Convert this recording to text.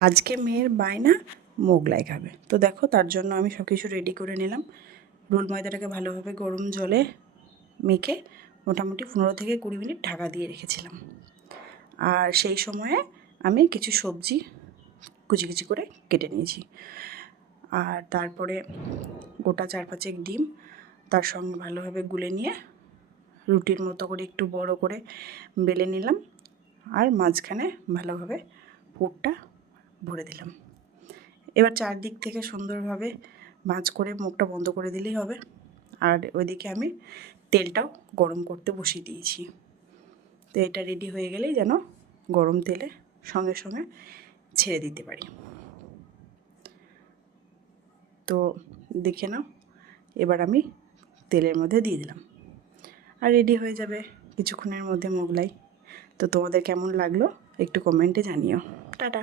আজকে মেয়ের বায়না মোগলাই খাবে, তো দেখো তার জন্য আমি সব কিছু রেডি করে নিলাম। রোল ময়দাটাকে ভালোভাবে গরম জলে মেখে মোটামুটি 15 থেকে 20 মিনিট ঢাকা দিয়ে রেখেছিলাম। আর সেই সময়ে আমি কিছু সবজি কুচি কুচি করে কেটে নিয়েছি। আর তারপরে গোটা 4-5 ডিম তার সঙ্গে ভালোভাবে গুলে নিয়ে রুটির মতো করে একটু বড় করে বেলে নিলাম। আর মাঝখানে ভালোভাবে পুরটা ভরে দিলাম। এবার চারদিক থেকে সুন্দরভাবে ভাঁজ করে মুখটা বন্ধ করে দিলেই হবে। আর ওইদিকে আমি তেলটাও গরম করতে বসিয়ে দিয়েছি। তো এটা রেডি হয়ে গেলেই যেন গরম তেলে সঙ্গে সঙ্গে ছেড়ে দিতে পারি। তো দেখে নাও, এবার আমি তেলের মধ্যে দিয়ে দিলাম আর রেডি হয়ে যাবে কিছুক্ষণের মধ্যে মোগলাই। তো তোমাদের কেমন লাগলো একটু কমেন্টে জানিও। টাটা।